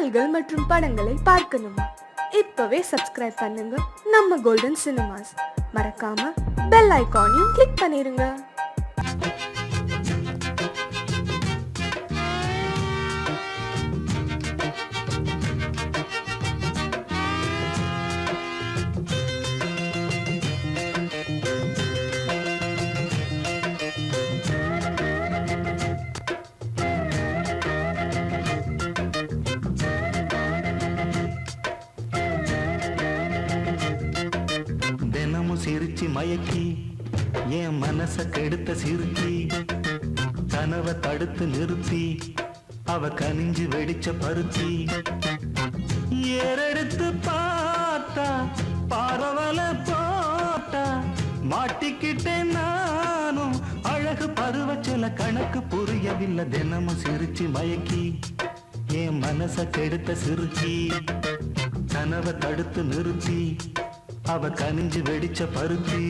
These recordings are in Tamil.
பாடல்கள் மற்றும் படங்களை பார்க்கணுமா? இப்பவே சப்ஸ்கிரைப் பண்ணுங்க நம்ம கோல்டன் சினிமாஸ். மறக்காம பெல் ஐகானையும் கிளிக் பண்ணிருங்க. சிரிச்சி மயக்கி என் மனச கெடுத்த சிறுக்கி கனவை தடுத்து நிறுத்தி அவ கனிஞ்சு வெடிச்ச பருத்தி ஏறெடுத்து பார்த்தா பரவல போட்டா மாட்டிக்கிட்டேன் நானும் அழகு பருவச்சல கணக்கு புரியவில்லை. தினமும் சிரிச்சி மயக்கி என் மனச கெடுத்த சிறுக்கி கனவை தடுத்து நிறுத்தி அவ கனிஞ்சு வெடிச்ச பருத்தி.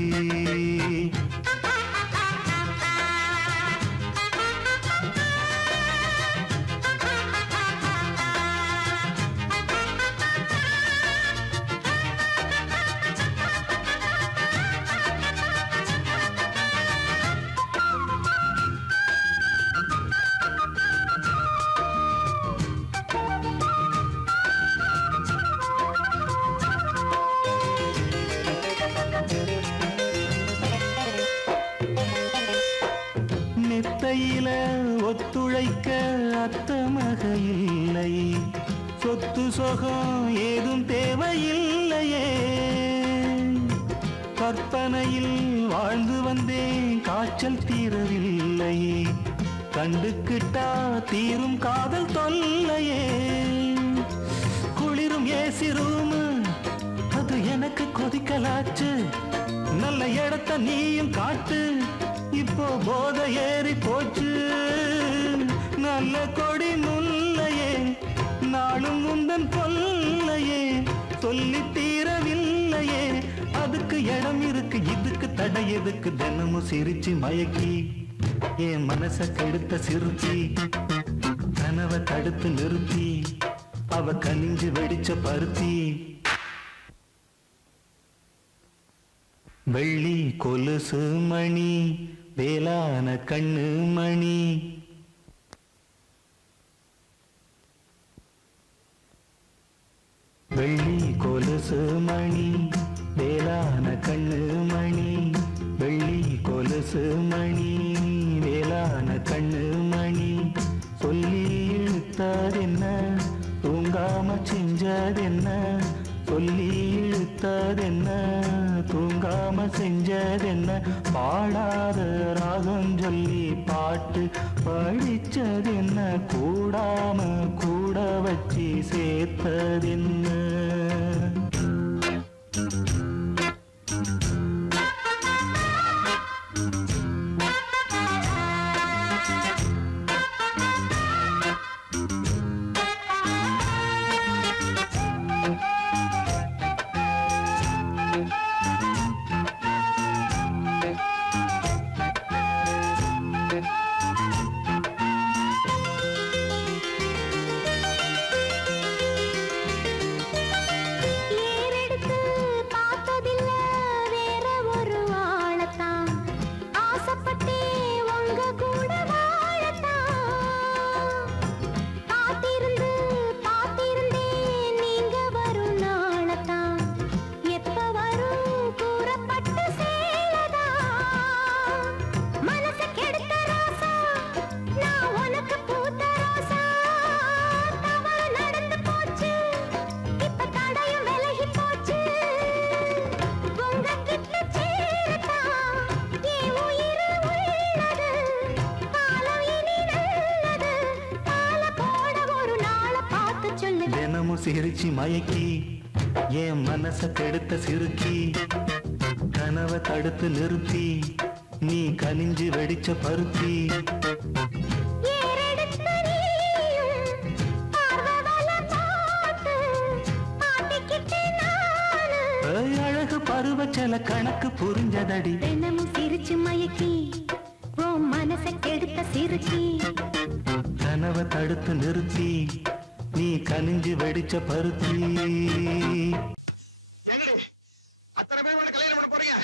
மெத்தையில ஒத்துழைக்க அத்த மக இல்லை, சொத்து சொகம் ஏதும் தேவையில்லையே. கற்பனையில் வாழ்ந்து வந்தேன் காய்ச்சல் தீரவில்லை, கண்டுக்கிட்டா தீரும் காதல் தொல்லையே. குளிரும் ஏசி ரூமு அது எனக்கு கொதிக்கலாச்சு, நல்ல இடத்த நீயும் காட்டு, இப்போ போத ஏறி போச்சு. நல்ல கொடி முல்லையே நாளும் உந்தன் கொல்லையே, சொல்லி தீரவில்லையே. அதுக்கு இடம் இருக்கு இதுக்கு தடை எதுக்கு? தினமும் சிரிச்சு மயக்கி என் மனச கெடுத்த சிறுச்சி கனவை தடுத்து நிறுத்தி அவ கனிஞ்சு வெடிச்ச பருத்தி. வெள்ளி கொலுசு மணி வேளான கண்ணு மணி, வெள்ளி கொலுசு மணி வேளான கண்ணு மணி, வெள்ளி கொலுசு மணி வேளான கண்ணு மணி. சொல்லி இழுத்ததென்ன தூங்காம செஞ்சதென்ன, சொல்லி இழுத்ததென்ன தூங்காம செஞ்சதென்ன. பாடாத ராகம் சொல்லி பாட்டு படிச்சதென்ன, கூடாம கூட வச்சு சேர்த்ததென்ன. தினமும் சிரிச்சு மயக்கி என் மனச கெடுத்த சிறுக்கி கனவை தடுத்து நிறுத்தி நீ கனிஞ்சு வெடிச்ச பருத்தி. அழகு பருவச்சல கணக்கு புரிஞ்சதடி. தினமும் சிரிச்சு மயக்கி உன் மனச கெடுத்த சிறுக்கி கனவை தடுத்து நிறுத்தி நீ கனிஞ்சு வெடிச்ச பருத்தி. அத்தனை பேர் வந்து கல்யாணம் பண்ண போறீங்க?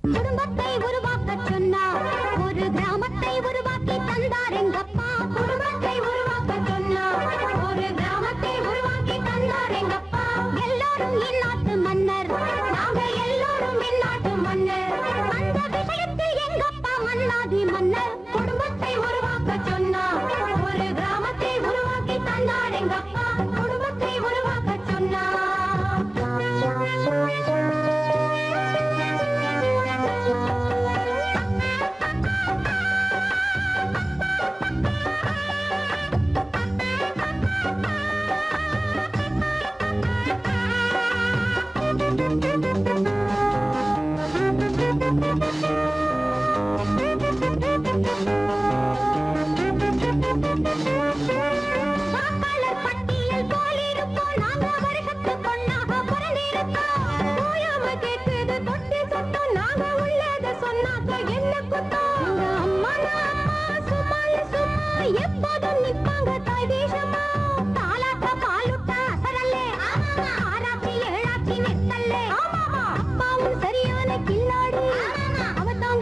குடும்பத்தை உருவாக்க சொன்னார், ஒரு கிராமத்தை உருவாக்கி தந்தார் எங்கப்பா. குடும்பத்தை உருவாக்க சொன்னார், ஒரு கிராமத்தை உருவாக்கி தந்தார் எங்கப்பா. எல்லாரும் இந்நாட்டு மன்னர், நாங்க எல்லாரும் இந்நாட்டு மன்னர். அந்த விஷயத்தில் எங்கப்பா மன்னாதி மன்னர். குடும்பத்தை உருவாக்க சொன்னார், ஒரு கிராமத்தை உருவாக்கி தந்தார் எங்கப்பா. குடும்பத்தை உருவாக்க சொன்னார்.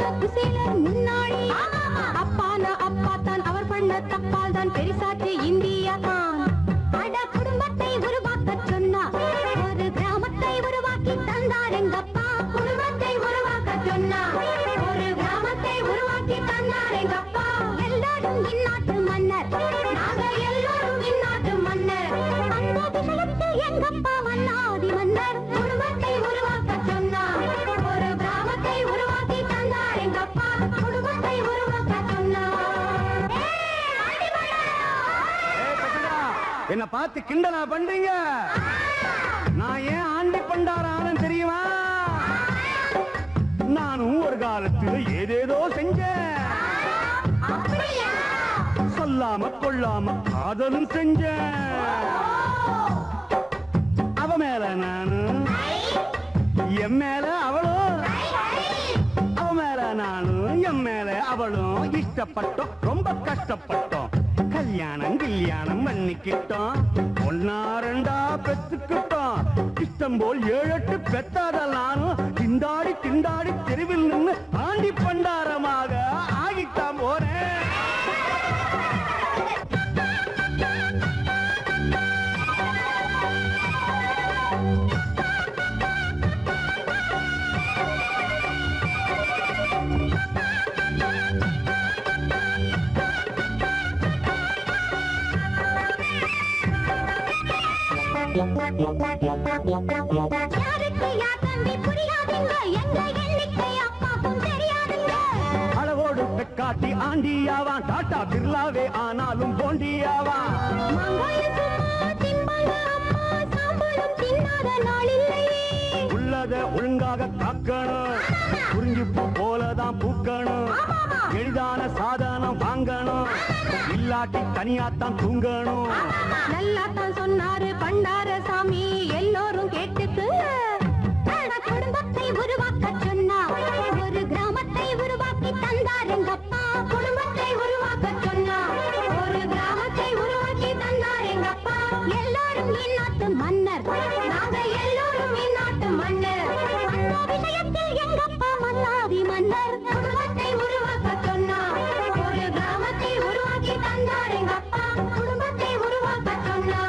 நாங்க குசேலர் முன்னாடி அப்பானா அப்பா தான் அவர் பண்ண தப்பால் தான் பெரிசாச்சு இந்தியா தான் அட குடும்பத்தை உருவாக்க சொன்னா ஒரு கிராமத்தை உருவாக்கி தந்தார் எங்கப்பா குடும்பத்தை உருவாக்க சொன்னா ஒரு கிராமத்தை உருவாக்கி தந்தார் எங்கப்பா எல்லாரும் இந்நாட்டு மன்னர் நாங்க எல்லாரும் இந்நாட்டு மன்னர் அந்த விஷயத்தில் எங்கப்பா மன்னாதி மன்னர் குடும்பத்தை உருவாக்க சொன்னா ஒரு கிராமத்தை உருவாக்கி தந்தார் எங்கப்பா குடும்பத்தை உருவாக்க சொன்னா என்ன பார்த்து கிண்டலா பண்றீங்க? நான் ஏன் ஆண்டி பண்டாரானு தெரியுமா? நானும் ஒரு காலத்துல ஏதேதோ செஞ்சேன். சொல்லாம கொள்ளாம காதலும் செஞ்சேன். அவ மேல நானும் என் மேல அவளும் அவ மேல நானும் என் மேல அவளும் இஷ்டப்பட்டோம், ரொம்ப கஷ்டப்பட்டோம். கல்யாணம் பண்ணிக்கிட்டோம், ஒன்னா ரெண்டா பெத்துக்கிட்டோம். இஷ்டம் போல் 7-8 பெத்தாதலானும் திண்டாடி திண்டாடி தெருவில் நின்று ஆண்டி பண்டாரமாக ஆகிட்டான் போறேன். யாருக்கு யார் தம்பி புரியாதுங்க எங்க எண்ணிக்கை அப்பாக்கும் தெரியாதுங்க அளவோடு பெக்காட்டி ஆண்டியாவான், டாட்டா பிர்லாவே ஆனாலும் போண்டியாவான். உள்ளத ஒழுங்காக காக்கணும், புரிஞ்சுப்பு போலதான் பூக்கணும். எளிதான சாதனம் வாங்கணும், இல்லாட்டி தனியாத்தான் தூங்கணும். நல்லா தான் சொன்னாரு பண்டார சாமி எல்லோரும் கேட்டுக்கு குடும்பத்தை உருவாக்க சொன்னா ஒரு கிராமத்தை உருவாக்கி தந்தார் எங்கப்பா குடும்பத்தை உருவாக்க சொன்னா ஒரு கிராமத்தை உருவாக்கி தந்தார் எங்கப்பா எல்லாரும் இந்நாட்டு மன்னர் நாங்க எல்லாரும் இந்நாட்டு மன்னர் அந்த விஷயத்தில் எங்கப்பா மன்னாதி மன்னர் குடும்பத்தை உருவாக்க சொன்னா ஒரு கிராமத்தை உருவாக்கி தந்தார் எங்கப்பா குடும்பத்தை உருவாக்க சொன்னா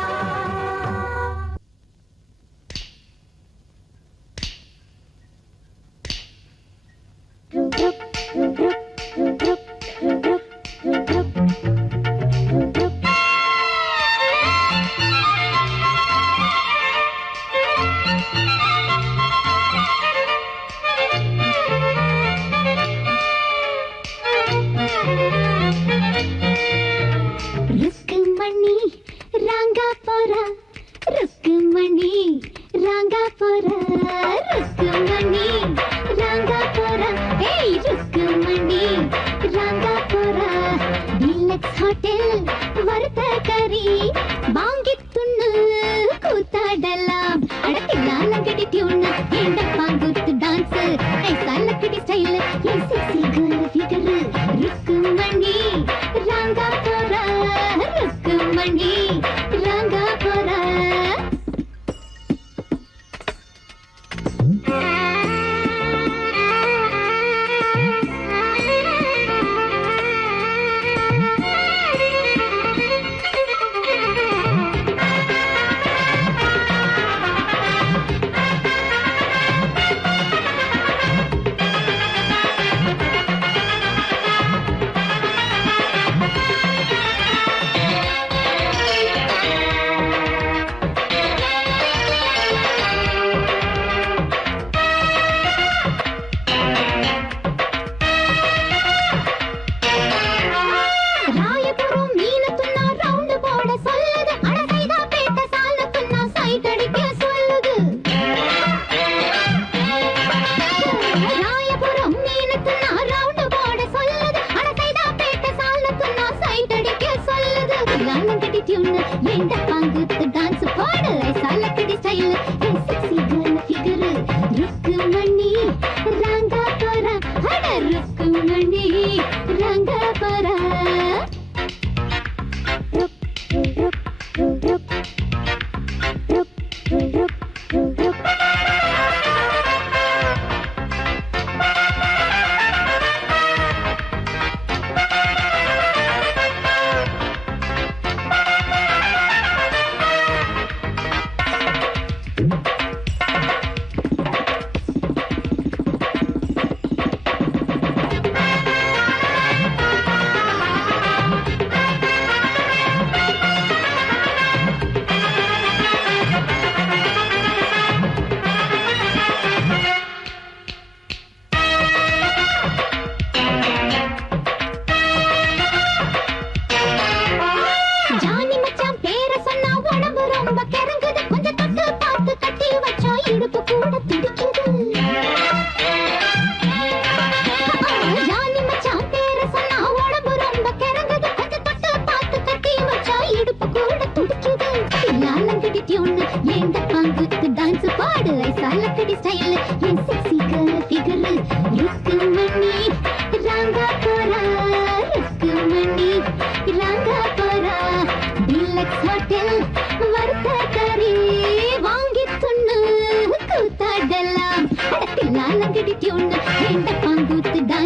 ருக்குமணி ராங்கா போரா ருக்குமணி ராங்கா போரா ருக்குமணி ராங்கா போரா ஏய் ருக்குமணி ராங்கா போரா டிலக்ஸ் ஹோட்டல் வறுத்த கறி வாங்கி துண்ணு கூத்தாடலாம் அடத்தினால கடி டியூன் எந்த பாங்குத்து டான்ஸ் ஐசா லக்கடி style a sexy girl figure Rukmani ராங்கா போரா ருக்குமணி ராங்கா போரா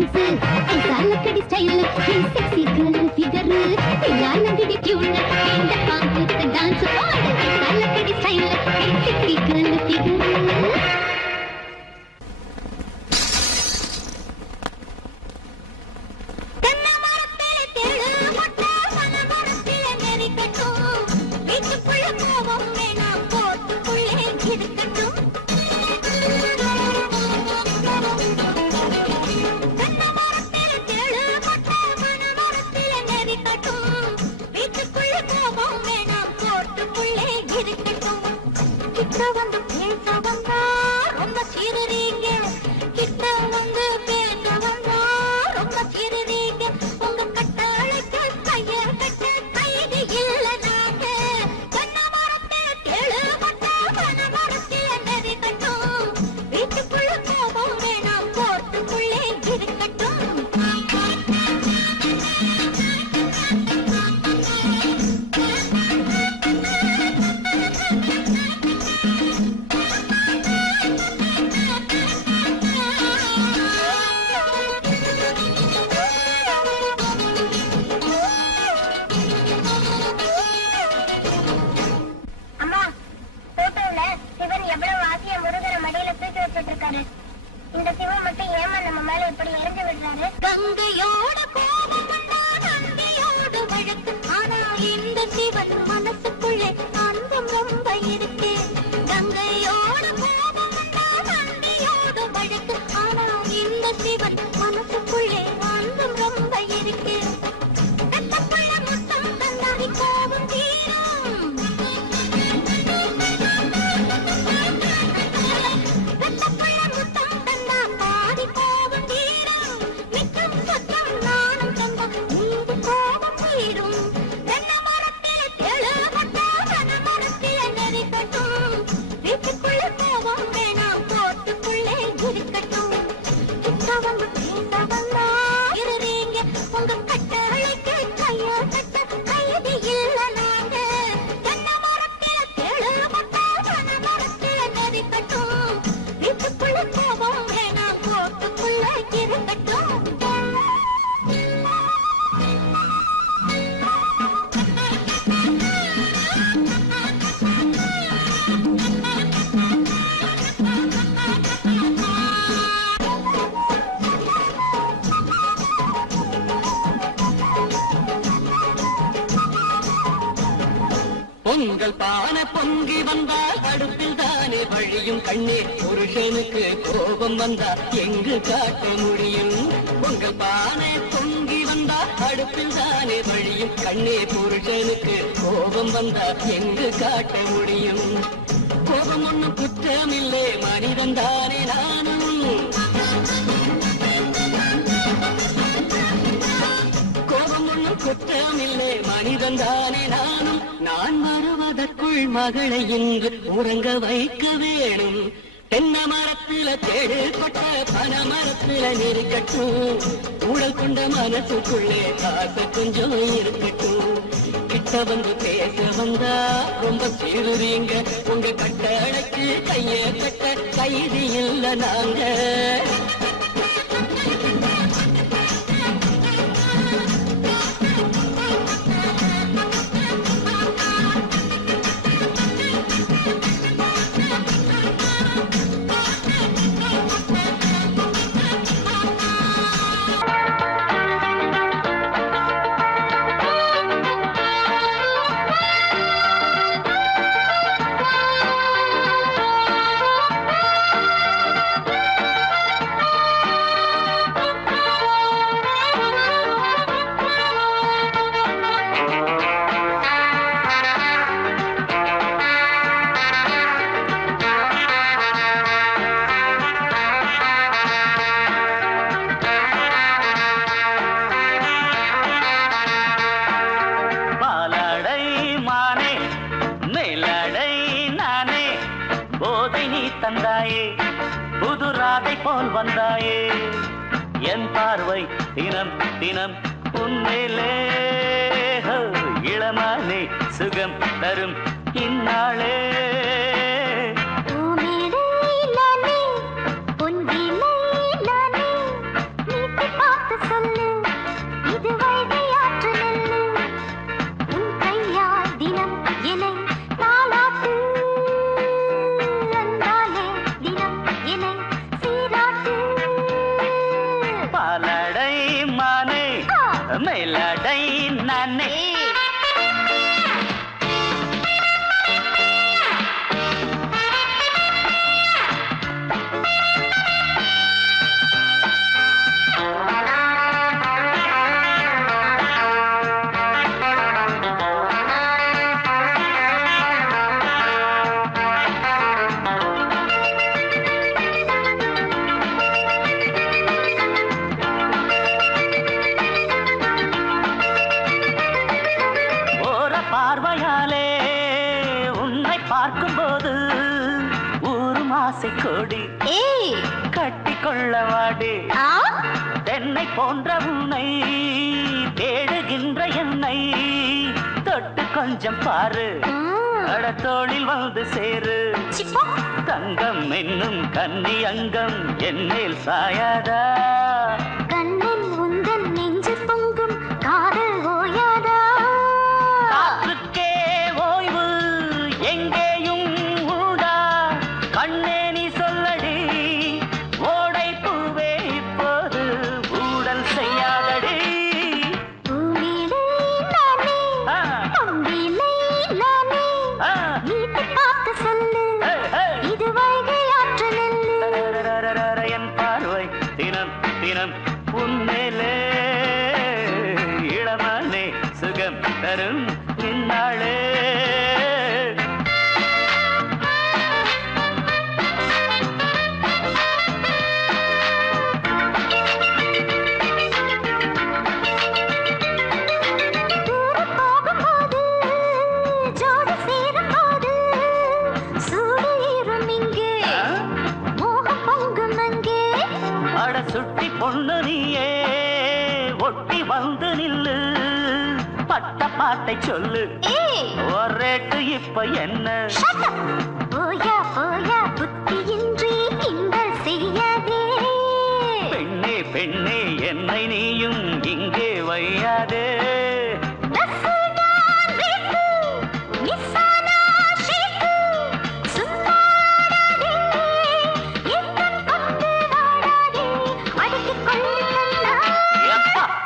டான்ஸ் சாலக்கடி ஸ்டைல் செக்ஸி கேர்ள் ஃபிகர் எல்லானடி டியூன் இந்த பாட்டு டான்ஸ் ஆடு சாலக்கடி style sexy girl figure Pongal பானை பொங்கி வந்தால் அடுப்பில் தானே வழியும் கண்ணே புருஷனுக்கு கோபம் வந்தா எங்கு காட்ட முடியும் பொங்கல் பானை பொங்கி வந்தால் அடுப்பில் தானே வழியும் கண்ணே புருஷனுக்கு கோபம் வந்தா எங்கு காட்ட முடியும் கோபம் ஒன்னும் குற்றமில்லை மனிதன் தானே நானும் கோபம் ஒன்னும் குற்றமில்லை மனிதன் தானே நானும் நான் வருவதற்குள் மகளை இன்று உறங்க வைக்க வேணும் தென்னை மரத்துல தேடு கொட்ட பனை மரத்துல நெருக்கட்டும் ஊழல் கொண்ட மனசுக்குள்ளே ஆசை கொஞ்சம் இருக்கட்டும் கிட்ட வந்து பேச வந்தா ரொம்ப சீருறீங்க உங்க கட்டளைக்கு கைய கட்ட கைதி இல்ல நாங்க தந்தாயே புது ராதை போல் வந்தாயே என் பார்வை தினம் தினம் உன்மேலே இளமானே சுகம் தரும் இந்நாளே பூமியிலே நானே பொன்னிலே நானே நீ பாலடை மானே மேலடை நானே. பார்வையாலே உன்னை பார்க்கும்போது ஊரும் ஆசை கொடி கட்டி கொள்ளவாடி. தென்னை போன்ற உன்னை தேடுகின்ற என்னை தொட்டு கொஞ்சம் பாரு, கடத்தோளில் வந்து சேரு. தங்கம் என்னும் கன்னி அங்கம் என் மேல் சாயாதா? கண்ணன் உந்தன் நெஞ்சு பொங்கும் காதல் ஓயாதா? காற்றுக்கே ஓய்வு எங்கேயும் உண்டா? கண்ணே நீ சொல்லடி, ஓடை பூவே இப்போது ஊடல் செய்யாதடி. பூமியிலே நானே, பொங்கிலே நானே, வீட்டு பார்க்க சொல்லு, இது வைகை ஆற்று நெல்லு. என் பார்வை தினம் தினம் உன்மேலே இளமானே சுகம் தரும் இந்நாளே. சுட்டி பொண்ணு நீயே ஒட்டி வந்து நில்லு, பட்ட பாட்டை சொல்லு, ஒரேட்டு இப்ப என்ன? போயா போயா புத்தியின்றி கிண்டல் செய்யாதே. பெண்ணே பெண்ணே என்னை நீயும் இங்கே வையாதே.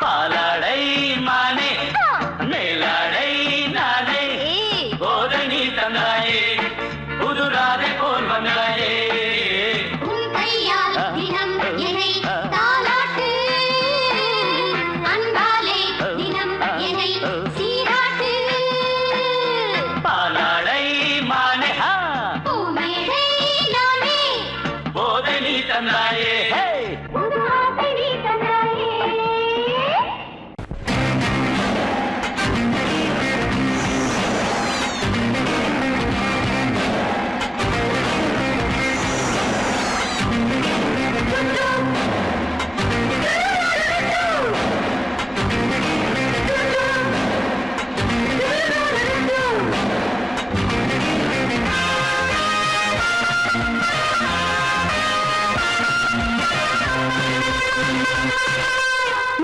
பாலடை மானே மேலடை நானே, போதை நீ தந்தாயே புதுராதை போல் வந்தாயே. உன் கையால் தினம் என்னை தாலாட்டு, அன்பாலே தினம் என்னை சீராட்டு. பாலடை மானே பூமேடை நானே, போதை நீ தந்தாயே. புது ஆசை நீ தந்தாயே.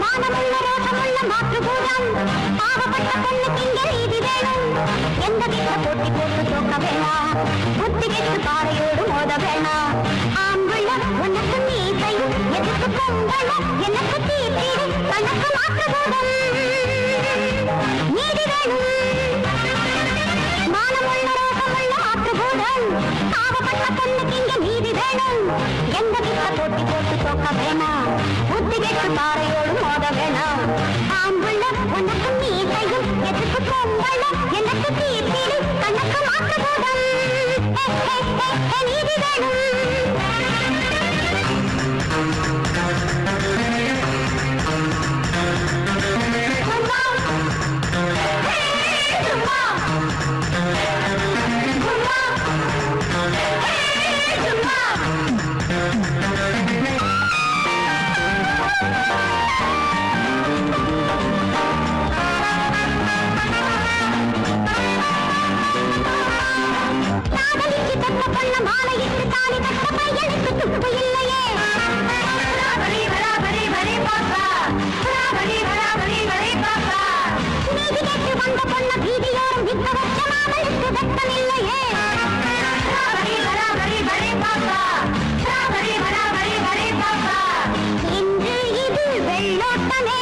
மானமுள்ள ரோஷமுள்ள மாற்றுபூரம், பாவப்பட்ட பொண்ணுக்கு இங்கே நீதி வேணும். எந்த வீட்டை போட்டி போட்டு தோக்க வேணாம், புத்தி கெட்டு பாறையோடு மோத வேணாம். ஆம்புள்ள உனக்கு நீதையும் எதுக்கு பொங்கலும் எனக்கு தீர்த்தீடு தனக்கு மாற்றுபூரம் நீதி வேணும். மானமுள்ள ரோஷமுள்ள மாற்றுபூரம், பாவப்பட்ட பொண்ணுக்கு இங்கே நீதி வேணும். எந்த வீட்டை போட்டி போட்டு தோக்க வேணாம், புத்தி கெட்டு பாறையோடு மோத வேணாம். ஆம்புள்ள உனக்கு நீதையும் எதுக்கு பொங்கலும் எனக்கு தீர்த்தீடு தனக்கு மாற்றுபூரம் நீதி வேணும். காதலிக்கு தட்ட பண்ண மாலையிட்டு தாலி கட்ட பையனுக்கு துப்பு இல்லையே. வெள்ளோட்டமே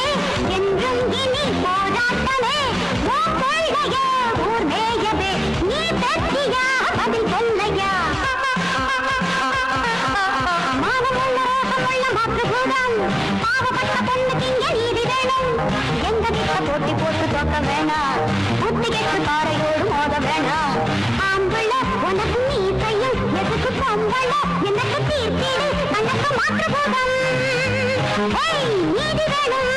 என்றும் இனி போராட்டமே ஓ கொள்ளையா ஊர் மேயவே நீ பெற்றியா பதில் சொல்லையா மானமுள்ள ரோகமுள்ள மாற்றுகூடம் பாவப்பட்ட பொண்ணுக்கு இங்கே நீதி வேணும் எங்க கிட்ட போட்டி போட்டு தோக்க வேணாம் புத்தி கெட்டு பாறையோடு மோத வேணாம் ஆம்பள உனக்கு நீ கையில் எதுக்கு பொம்பள எனக்கு தீர்ப்பீடு கணக்கு மாற்றுகூடம் நீதி வேணும்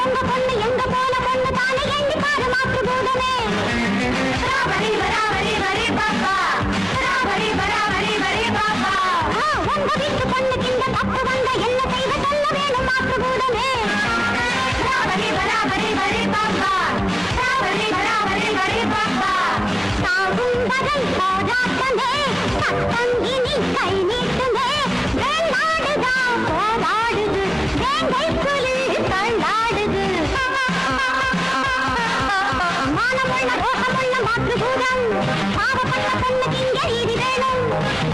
உங்க பொண்ணு எங்க போன பொண்ணு தானே எண்ணி பாரு மாற்று பூதமே வரி வரி வரி பாப்பா வரி வரி வரி பாப்பா உங்க வீட்டு பொண்ணுக்கு இந்த தப்பு வந்த என்ன செய்வ சொல்ல வேணும் மாற்று பூதமே வரி வரி வரி பாப்பா வரி வரி வரி பாப்பா சாகும் வரை போராட்டமே சட்டம் இனி கை நீட்டுமே வேண்டாடுதான் போராடுது வேங்கை புலி தள்ளாடுது மானமுள்ள ரோகமுள்ள மாற்றுபூதம் பாவப்பட்ட பொண்ணுக்கு இங்கே நீதி வேணும்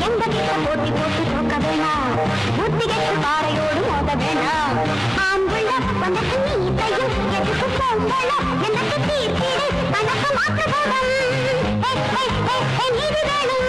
எங்க கிட்ட போட்டி போட்டு தோக்க வேணாம் புத்தி கெட்டு பாறையோடு மோத வேணாம் ஆண்புள்ள உனக்கு நீ கையில் எதுக்கு பொம்பள எனக்கு தீர்ப்பீடு கணக்கு மாற்றுபூதம் நீதி வேணும்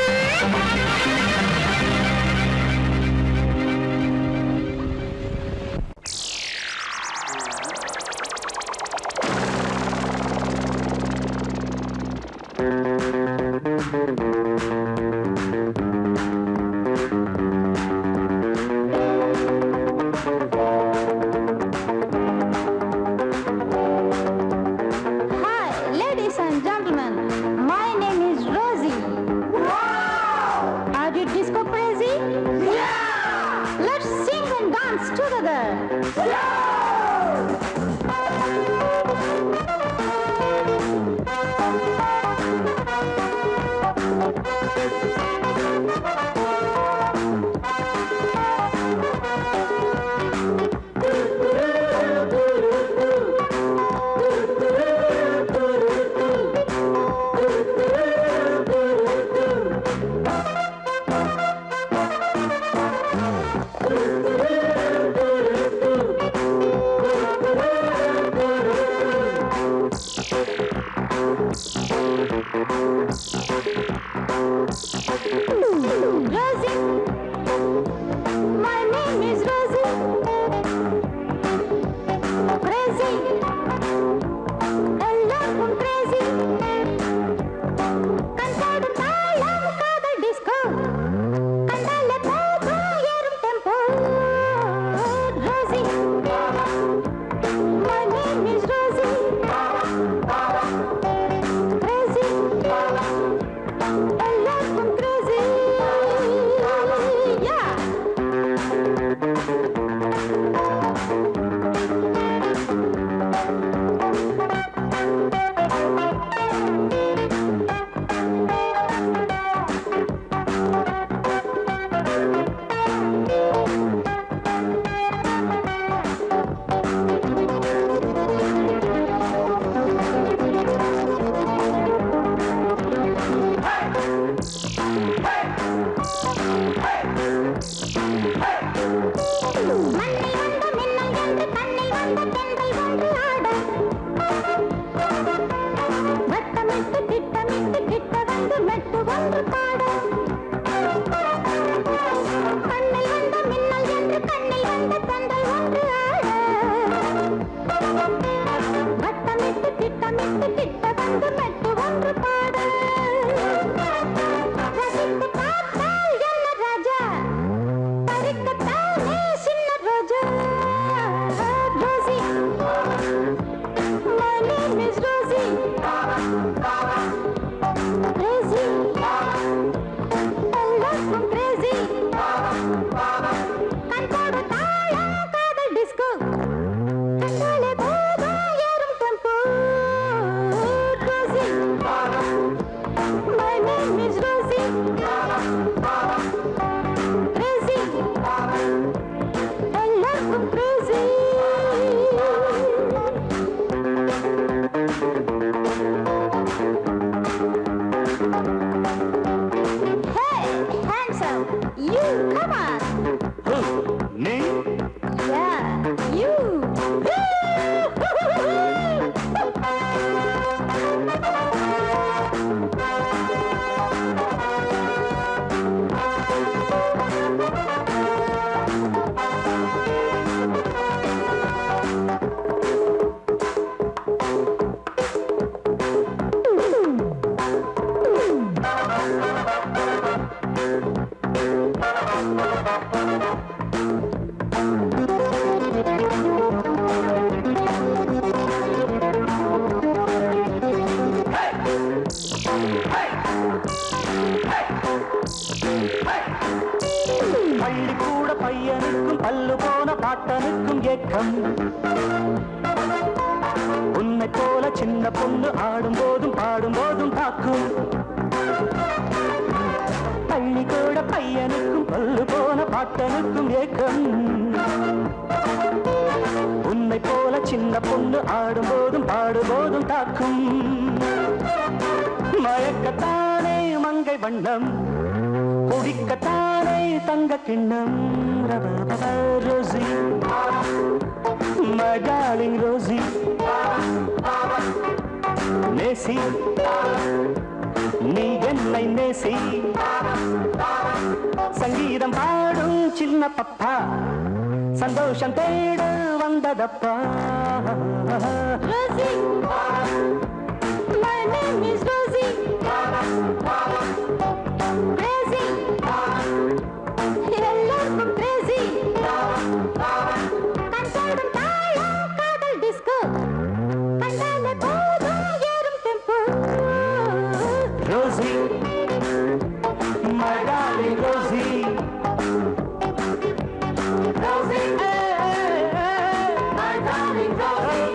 Crazy. பாட்டனுக்கும் ஏக்கம். உன்னை போல சின்ன பொண்ணு ஆடும்போதும் பாடும்போதும் தாக்கும். பள்ளிக்கூட பையனுக்கும் பல்லு போன பாட்டனுக்கும் ஏக்கம். உன்னை போல சின்ன பொண்ணு ஆடும்போதும் பாடும்போதும் தாக்கும். மயக்கத்தானே மங்கை வண்ணம், குடிக்கத்தானே தங்க கிண்ணம். ரோசி, my darling ரோசி, நேசி நீ என்னை நேசி. சங்கீதம் பாடும் சின்ன பப்பா, சந்தோஷம் தேடு வந்ததப்பா. Rosie, my name is Rosie. Crazy, எல்லாருக்கும் crazy. கண்கொள்ளும் தாளம் காதல் disco. கண்டாலே போதும் ஏறும் tempo. Rosie, my darling Rosie, Rosie, my darling Rosie.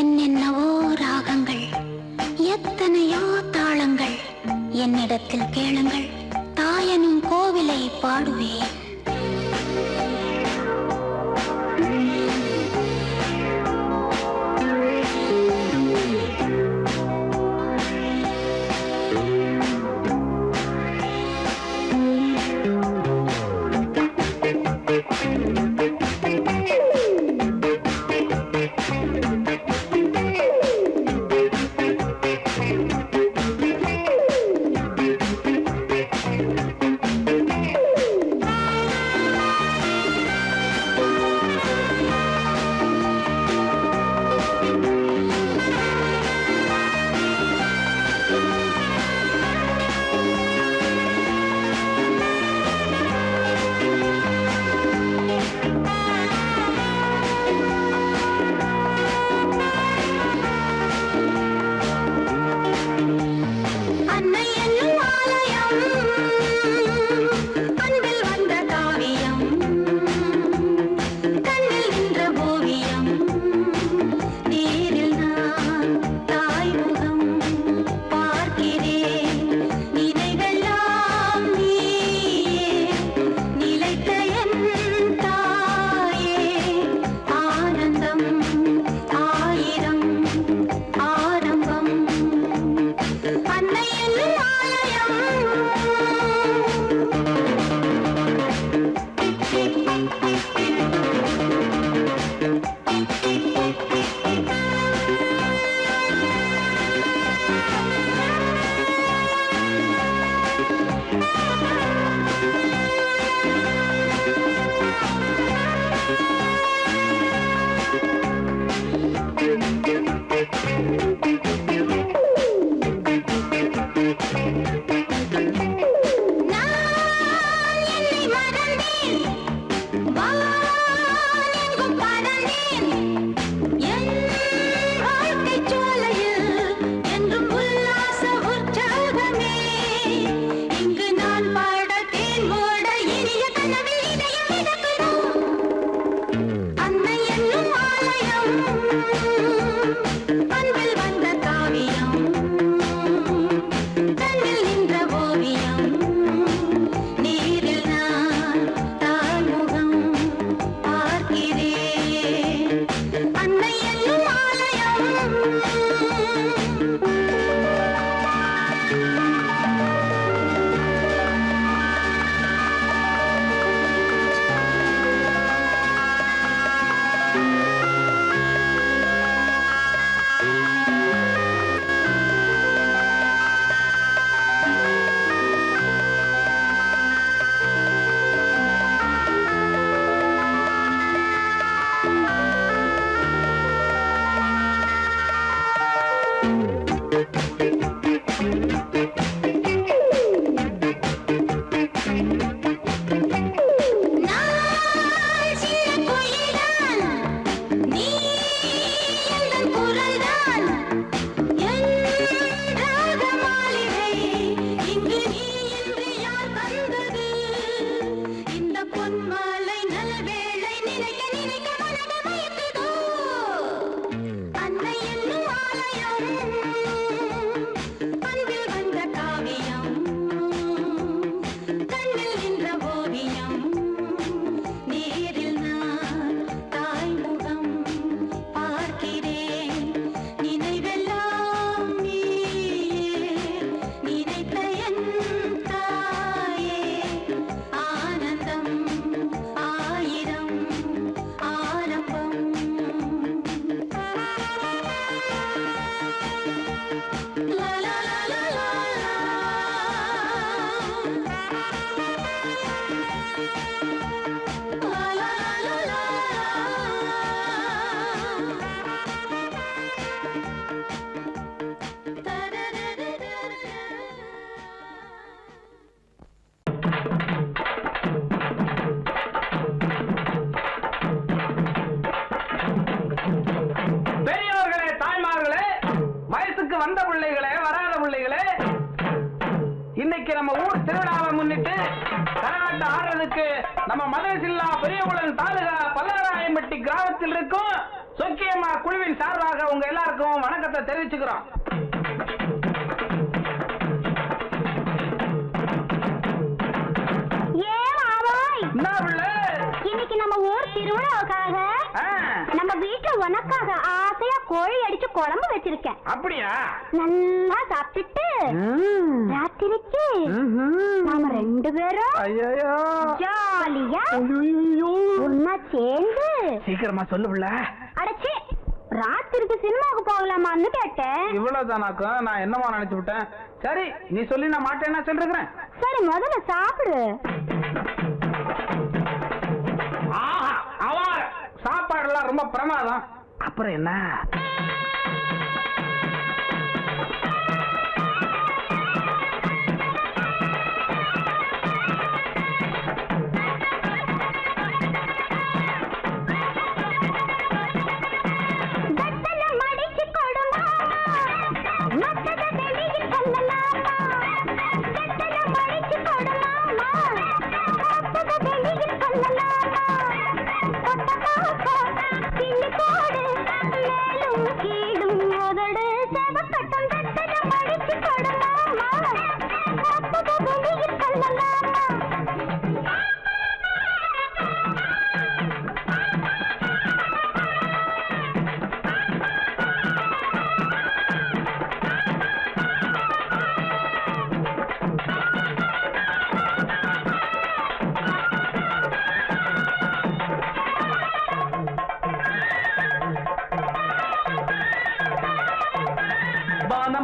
என்னென்னவோ ராகங்கள், எத்தனையோ தாளங்கள், என்னிடத்தில் கேளுங்கள், தாயனும் கோவிலை பாடுவேன். பொன்மாலை நலவேளை நினைக்க நினைக்க மனது மயக்குதோ அன்னை என்னும் ஆலயம் அன்பில் வந்த காவியம் கண்ணில் நின்ற ஓவியம் நேரில் நான் தாய்முகம் பார்க்கிறேன் நினைவெல்லாம் நீயே நினைத்த என் தாயே ஆனந்தம் ஆயிரம் ஆரம்பம் லா லா லா லா லா பெரியவர்களே, தாய்மார்களே, வயசுக்கு வந்த பிள்ளைகளே, வராத பிள்ளைகளே, இன்னைக்கு நம்ம ஊர் திருவிழாவை முன்னிட்டு கரகாட்டம் ஆடுறதுக்கு நம்ம மதுரை பெரியகுளம் தாலுகா பல்லவராயம்பட்டி கிராமத்தில் இருக்கும் சொக்கியம்மா குழுவின் சார்பாக உங்க எல்லாருக்கும் வணக்கத்தை தெரிவிச்சுக்கிறோம். என்ன பிள்ளை? இன்னைக்கு நம்ம ஊர் திருவிழாவுக்காக நம்ம வீட்டுல உனக்காக ஆசையா கோழி அடிச்சு குழம்பு வச்சிருக்கேன். அப்படியா? நல்லா சாப்பிட்டுட்டு ராத்திரிக்கு நாம 2 பேரும் ஜாலியா ஒன்னா சேர்ந்து சீக்கிரமா சொல்லு பிள்ள. அடச்சி ராத்திரிக்கு சினிமாவுக்கு போகலாமான்னு கேட்டேன். இவ்வளவுதானாக்கும் நான் என்னமா நினைச்சு விட்டேன். சரி நீ சொல்லி நான் மாட்டேன்னா சொல்றேன். சரி முதல்ல சாப்பிடு. சாப்பாடுலாம் ரொம்ப பிரமாதம். அப்புறம் என்ன?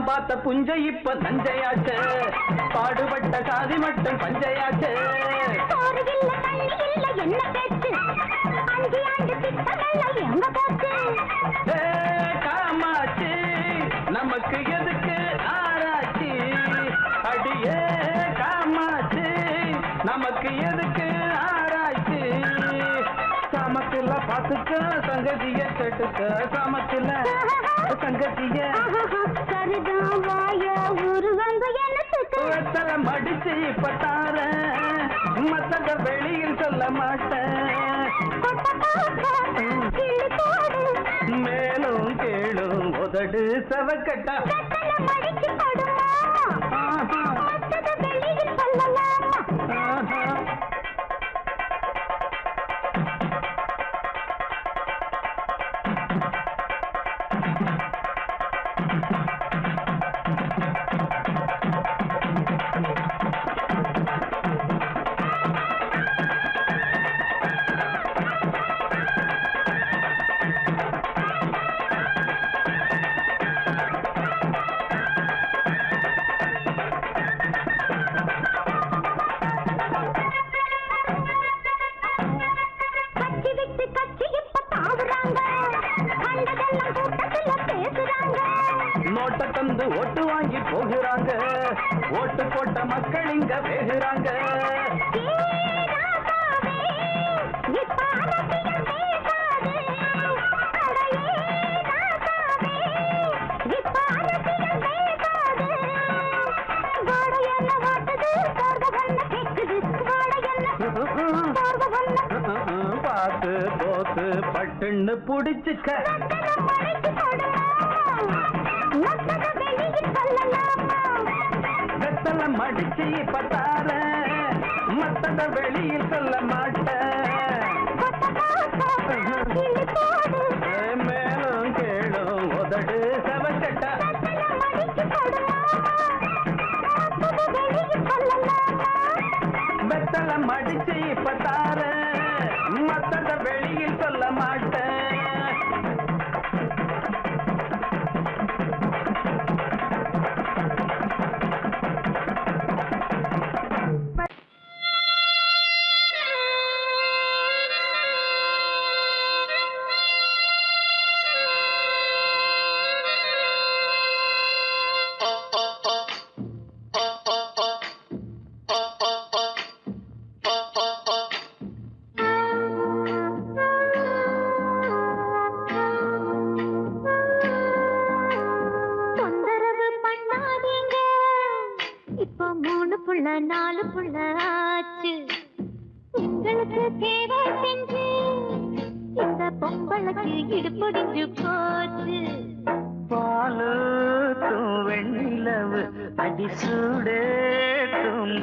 பார்த்த புஞ்சை இப்ப தஞ்சையாச்சு, பாடுபட்ட சாதி மட்டும் பஞ்சையாச்சு. காமாச்சு நமக்கு எதுக்கு ஆராய்ச்சி, அடியே காமாச்சு நமக்கு எதுக்கு ஆராய்ச்சி. சமத்துல பாத்துக்க சங்கதிய கேட்டுக்க, சமத்துல சங்கதிய சரிதான் வாய உருவங்க வெத்தலம் அடிச்சு இப்ப தார, மத்தத வெளியில் சொல்ல மாட்டேன். மேலும் கேளும் உதடு சவக்கட்டா நோட்ட தந்து ஓட்டு வாங்கி போகிறாங்க, ஓட்டு போட்ட மக்கள் இங்க வேகுறாங்க. என்ன பார்த்து போத்து பட்டுன்னு புடிச்சுக்க. வெத்தல மடிச்சு பத்தார மத்தத வெளியில் சொல்ல மாட்டேன். மேலும் கேளும் உதடு செவக்கட்ட. வெத்தல மடிச்சு பத்தார மத்தத வெளியில் சொல்ல மாட்டேன். நாலு புள்ள ஆச்சு உங்களுக்கு தேவை செஞ்சு இந்த பொம்பளைக்கு இடுபடிஞ்சு போச்சு. பாலூட்டும் வெண்ணிலவு அடிசூடேட்டும்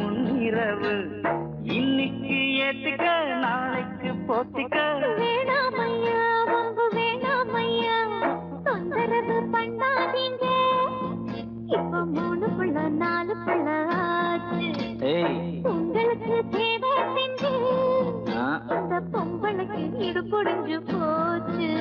முன்னிரவு. இன்னைக்கு ஏத்துக்க நாளைக்கு போத்திக்க. வேணாமையா வம்பு வேணாமையா தொந்தரவு பண்ணாதீங்க. இப்ப 3 புள்ள 4 புள்ள ஆச்சு உங்களுக்கு தேவை செஞ்சு இந்த பொம்பளைக்கு இடுபடிஞ்சு போச்சு.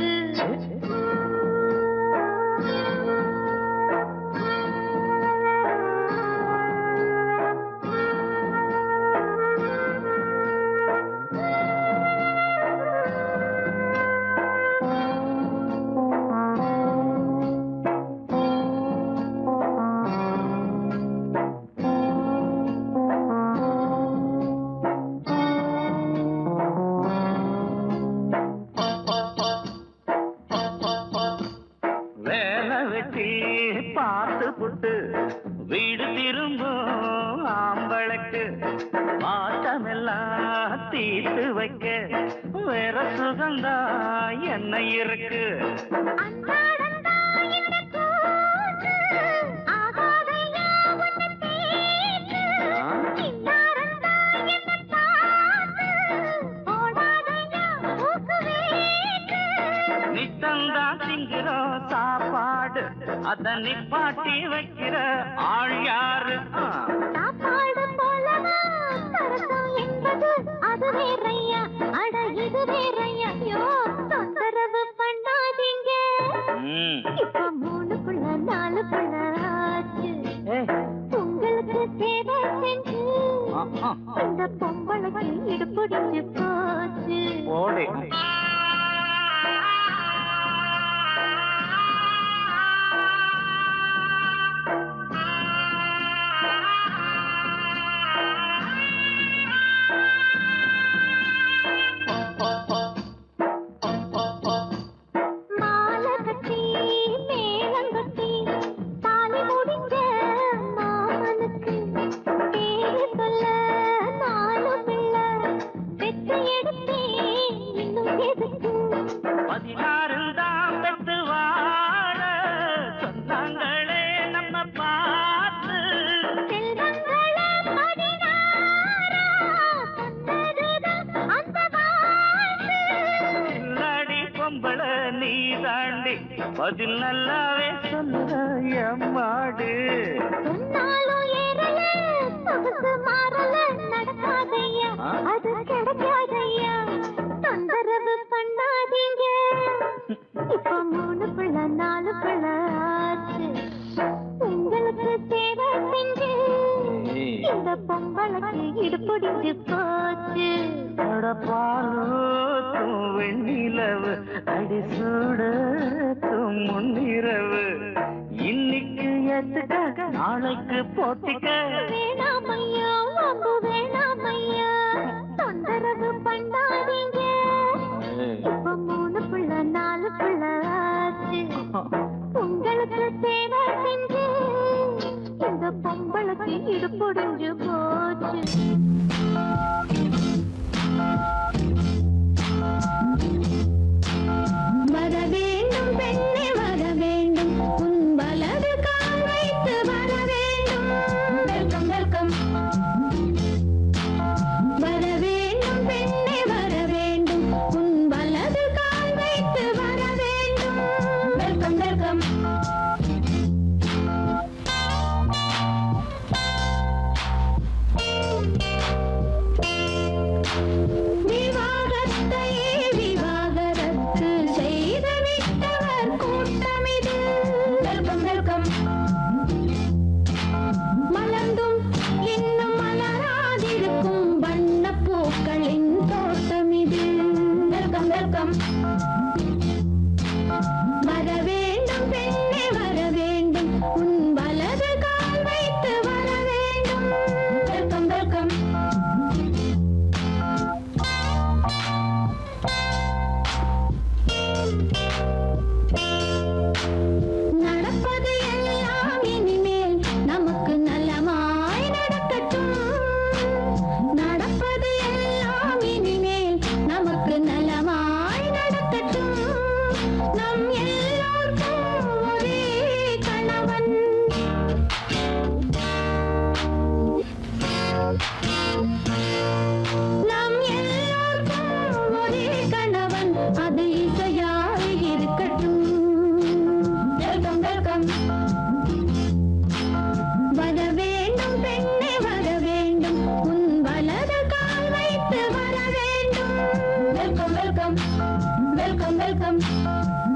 பார்த்து புட்டு வீடு திரும்பும் ஆம்பளுக்கு மாற்றமெல்லாம் தீர்த்து வைக்க வேற சுகந்தா என்ன இருக்கு. நித்தந்தான் திங்கிறோம் சாப்பாடு அத நிப்பாட்டி வைக்கிற ஆள் யாரு. சாப்பாடு போலவா சரசம் என்பது அது வேறையா அட இது வேறையா. தொந்தரவு பண்ணாதீங்க. இப்ப 3 புள்ள 4 புள்ள ஆச்சு உங்களுக்கு தேவை செஞ்சு இந்த பொம்பளைக்கு இடுபடிஞ்சு போச்சு. பதில் நல்லாவே சொல்லுற எம்மாடு. சொன்னாலும் ஏறல சொகுசு மாறல நடக்காதையா அது கிடைக்காதையா. தொந்தரவு பண்ணாதீங்க. இப்ப 3 புள்ள 4 புள்ள ஆச்சு உங்களுக்கு தேவை செஞ்சு இந்த பொம்பளைக்கு இடுபடிஞ்சு போச்சு. பாலூட்டும் வெண்ணிலவு அடிசூடத்தும் முன்னிரவு. இன்னைக்கு ஏத்துக்க நாளைக்கு போத்திக்க. வேணாமையா வம்பு வேணாமையா தொந்தரவு பண்ணாதீங்க. இப்ப 3 புள்ள 4 புள்ள ஆச்சு உங்களுக்கு தேவை செஞ்சு இந்த பொம்பளைக்கு இடுபடிஞ்சு போச்சு. விவாகத்தையே விவாகரத்து செய்து விட்டவர் கூட்டமிது. Welcome welcome. மலர்ந்தும் இன்னும் மலராதிருக்கும் வண்ணப் பூக்களின் தோட்டமிது. Welcome welcome. வர வேண்டும் பெண்ணே வர வேண்டும், உன் வலது கால் வைத்து வர வேண்டும். Welcome welcome. நடப்பது எல்லாம் இனிமேல் நமக்கு நல்லமாய் நடக்கட்டும். நடப்பது எல்லாம் இனிமேல் நமக்கு நல்லமாய் நடக்கட்டும். நம் எல்லோருக்கும் ஒரே கணவன். நம் எல்லோருக்கும் ஒரே கணவன், அது இசையாய் இருக்கட்டும். Welcome welcome. வர வேண்டும் பெண்ணே வர வேண்டும், உன் வலது கால் வைத்து வர வேண்டும். Welcome welcome. Welcome welcome.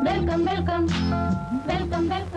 Welcome welcome. Welcome welcome.